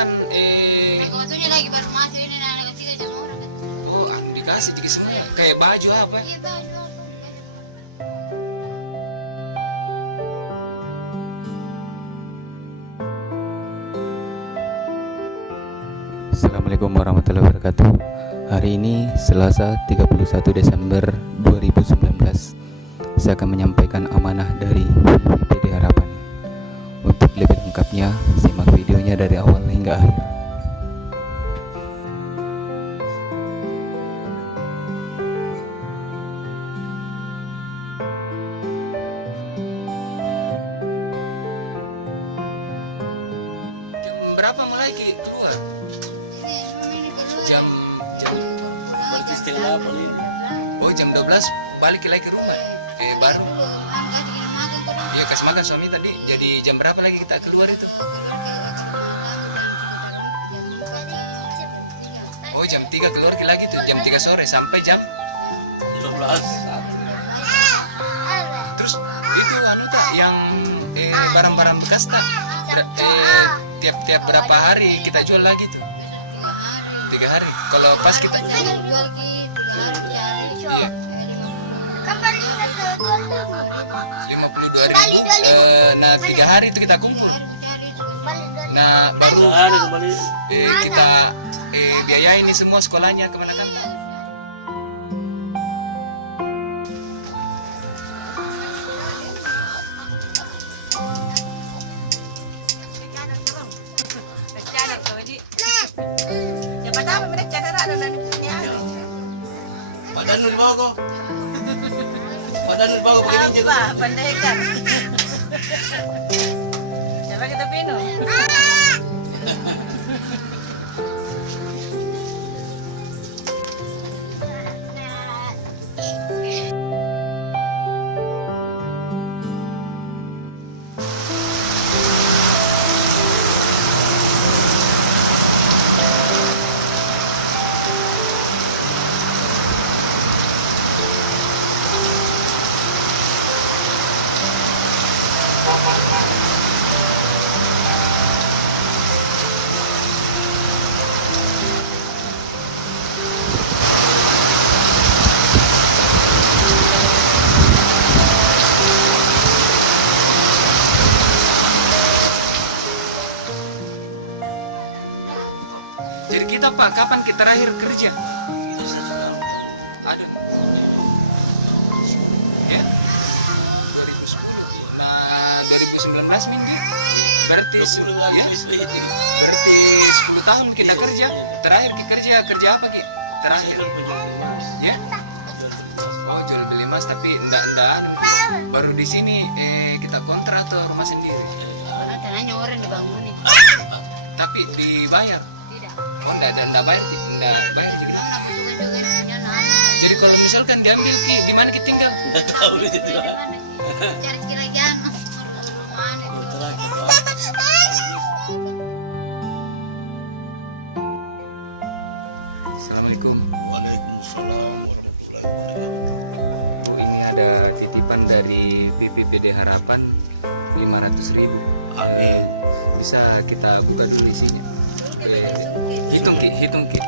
kan Waktunya lagi baru masuk ini anak ketiga sama orang kan. oh dikasih juga semua kayak baju apa? Iya baju. Assalamualaikum warahmatullahi wabarakatuh. Hari ini Selasa 31 Desember 2019. Saya akan menyampaikan amanah dari BPPD Harapan. Untuk lebih lengkapnya, simak videonya dari awal hingga akhir. Jam berapa mulai keluar? Jam Berarti setengah apa ini? oh jam 12 balik lagi ke rumah. Baru ya kasih makan suami tadi. Jadi jam berapa lagi kita keluar itu? Oh jam 3 keluar lagi tuh, jam 3 sore sampai jam 15. terus itu anu tak yang barang-barang bekas tak tiap-tiap berapa hari kita jual lagi tuh? 3 hari. Kalau pas kita iya 52.000. Nah 3 hari itu kita kumpul. Nah baru Hari kembali. kita biayain ini semua sekolahnya kemana kan? Badan lu bawa kok. Badan lu bawa begini juga. Pendekar. Coba kita minum. Jadi kita Pak, kapan kita terakhir kerja? Aduh. Ya. 2010. Nah, 2019 minggu. Berarti 20 ya, lagi itu. berarti 10 tahun kita kerja. Terakhir kita kerja apa Ki? Terakhir ya. Oh, jual beli emas tapi enggak. Baru di sini kita kontrak atau rumah sendiri. Tanahnya orang dibangunin. Tapi dibayar. Tidak. Oh, enggak bayar juga. Jadi kalau misalkan diambil di mana kita tinggal? Enggak tahu itu. Cari kira-kira rumah. Assalamualaikum. Waalaikumsalam warahmatullahi wabarakatuh. Ini ada titipan dari BPPD Harapan 500.000. Amin. Bisa kita buka dulu di sini. Hitung Ki.